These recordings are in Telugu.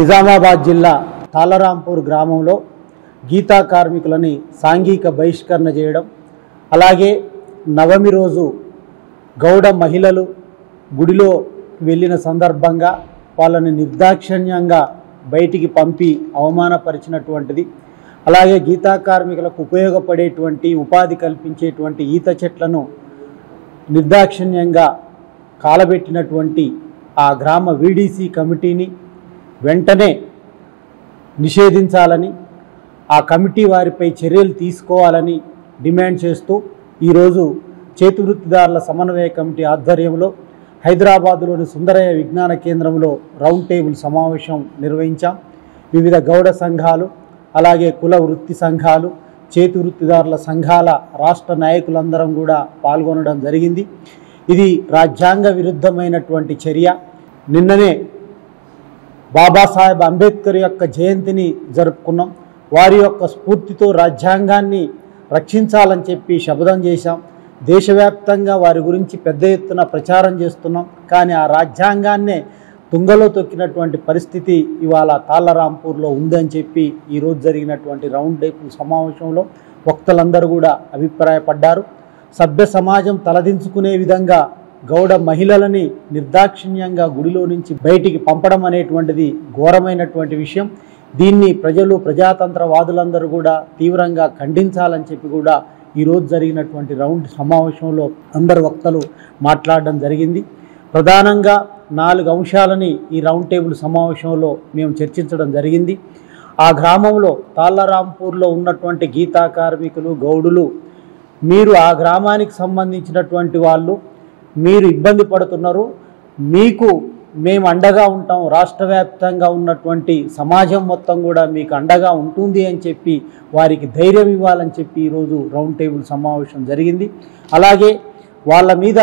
నిజామాబాద్ జిల్లా తాళరాంపూర్ గ్రామంలో గీతా కార్మికులని సాంఘిక బహిష్కరణ చేయడం, అలాగే నవమి రోజు గౌడ మహిళలు గుడిలో వెళ్ళిన సందర్భంగా వాళ్ళని నిర్దాక్షిణ్యంగా బయటికి పంపి అవమానపరిచినటువంటిది, అలాగే గీతా కార్మికులకు ఉపయోగపడేటువంటి ఉపాధి కల్పించేటువంటి ఈత చెట్లను నిర్దాక్షిణ్యంగా కాలబెట్టినటువంటి ఆ గ్రామ వీడీసీ కమిటీని వెంటనే నిషేధించాలని, ఆ కమిటీ వారిపై చర్యలు తీసుకోవాలని డిమాండ్ చేస్తూ ఈరోజు చేతివృత్తిదారుల సమన్వయ కమిటీ ఆధ్వర్యంలో హైదరాబాదులోని సుందరయ్య విజ్ఞాన కేంద్రంలో రౌండ్ టేబుల్ సమావేశం నిర్వహించాం. వివిధ గౌడ సంఘాలు, అలాగే కుల వృత్తి సంఘాలు, చేతివృత్తిదారుల సంఘాల రాష్ట్ర నాయకులందరం కూడా పాల్గొనడం జరిగింది. ఇది రాజ్యాంగ విరుద్ధమైనటువంటి చర్య. నిన్ననే బాబాసాహెబ్ అంబేద్కర్ యొక్క జయంతిని జరుపుకున్నాం. వారి యొక్క స్ఫూర్తితో రాజ్యాంగాన్ని రక్షించాలని చెప్పి శపథం చేశాం. దేశవ్యాప్తంగా వారి గురించి పెద్ద ఎత్తున ప్రచారం చేస్తున్నాం. కానీ ఆ రాజ్యాంగాన్నే తుంగలో తొక్కినటువంటి పరిస్థితి ఇవాళ తాళ్ళరాంపూర్లో ఉందని చెప్పి ఈరోజు జరిగినటువంటి రౌండ్ టేబుల్ సమావేశంలో వక్తలందరూ కూడా అభిప్రాయపడ్డారు. సభ్య సమాజం తలదించుకునే విధంగా గౌడ మహిళలని నిర్దాక్షిణ్యంగా గుడిలో నుంచి బయటికి పంపడం అనేటువంటిది ఘోరమైనటువంటి విషయం. దీన్ని ప్రజలు, ప్రజాతంత్రవాదులందరూ కూడా తీవ్రంగా ఖండించాలని చెప్పి కూడా ఈరోజు జరిగినటువంటి రౌండ్ సమావేశంలో అందరు వక్తలు మాట్లాడడం జరిగింది. ప్రధానంగా 4 అంశాలని ఈ రౌండ్ టేబుల్ సమావేశంలో మేము చర్చించడం జరిగింది. ఆ గ్రామంలో తాళ్ళరాంపూర్లో ఉన్నటువంటి గీతా కార్మికులు, గౌడులు, మీరు ఆ గ్రామానికి సంబంధించినటువంటి వాళ్ళు, మీరు ఇబ్బంది పడుతున్నారు, మీకు మేము అండగా ఉంటాం, రాష్ట్ర వ్యాప్తంగా ఉన్నటువంటి సమాజం మొత్తం కూడా మీకు అండగా ఉంటుంది అని చెప్పి వారికి ధైర్యం ఇవ్వాలని చెప్పి ఈరోజు రౌండ్ టేబుల్ సమావేశం జరిగింది. అలాగే వాళ్ళ మీద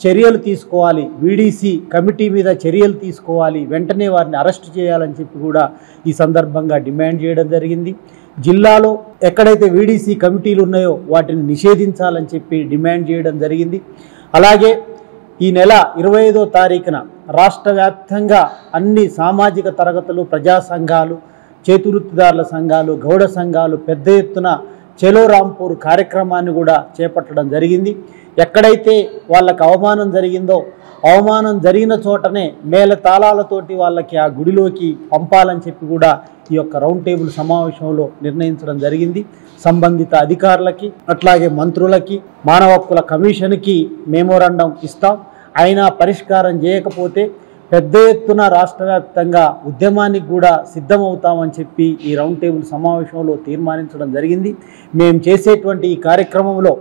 చర్యలు తీసుకోవాలి, వీడీసీ కమిటీ మీద చర్యలు తీసుకోవాలి, వెంటనే వారిని అరెస్ట్ చేయాలని చెప్పి కూడా ఈ సందర్భంగా డిమాండ్ చేయడం జరిగింది. జిల్లాలో ఎక్కడైతే వీడీసీ కమిటీలు ఉన్నాయో వాటిని నిషేధించాలని చెప్పి డిమాండ్ చేయడం జరిగింది. అలాగే ఈ నెల 25వ తారీఖున రాష్ట్ర వ్యాప్తంగా అన్ని సామాజిక తరగతులు, ప్రజా సంఘాలు, చేతివృత్తిదారుల సంఘాలు, గౌడ సంఘాలు పెద్ద ఎత్తున చలో రాంపూర్ కార్యక్రమాన్ని కూడా చేపట్టడం జరిగింది. ఎక్కడైతే వాళ్ళకి అవమానం జరిగిందో, అవమానం జరిగిన చోటనే మేళ తాళాలతోటి వాళ్ళకి ఆ గుడిలోకి పంపాలని చెప్పి కూడా ఈ యొక్క రౌండ్ టేబుల్ సమావేశంలో నిర్ణయించడం జరిగింది. సంబంధిత అధికారులకి, అట్లాగే మంత్రులకి, మానవ హక్కుల కమిషన్కి మెమోరాండం ఇస్తాం. అయినా పరిష్కారం చేయకపోతే పెద్ద ఎత్తున రాష్ట్ర వ్యాప్తంగా ఉద్యమానికి కూడా సిద్ధమవుతామని చెప్పి ఈ రౌండ్ టేబుల్ సమావేశంలో తీర్మానించడం జరిగింది. మేము చేసేటువంటి ఈ కార్యక్రమంలో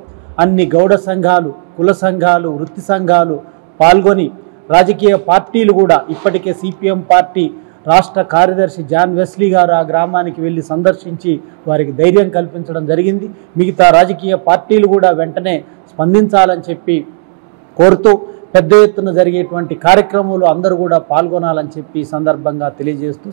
అన్ని గౌడ సంఘాలు, కుల సంఘాలు, వృత్తి సంఘాలు పాల్గొని, రాజకీయ పార్టీలు కూడా ఇప్పటికే సిపిఎం పార్టీ రాష్ట్ర కార్యదర్శి జాన్ వెస్లీ గారు ఆ గ్రామానికి వెళ్ళి సందర్శించి వారికి ధైర్యం కల్పించడం జరిగింది. మిగతా రాజకీయ పార్టీలు కూడా వెంటనే స్పందించాలని చెప్పి కోరుతూ పెద్ద ఎత్తున జరిగేటువంటి కార్యక్రమంలో అందరూ కూడా పాల్గొనాలని చెప్పి సందర్భంగా తెలియజేస్తూ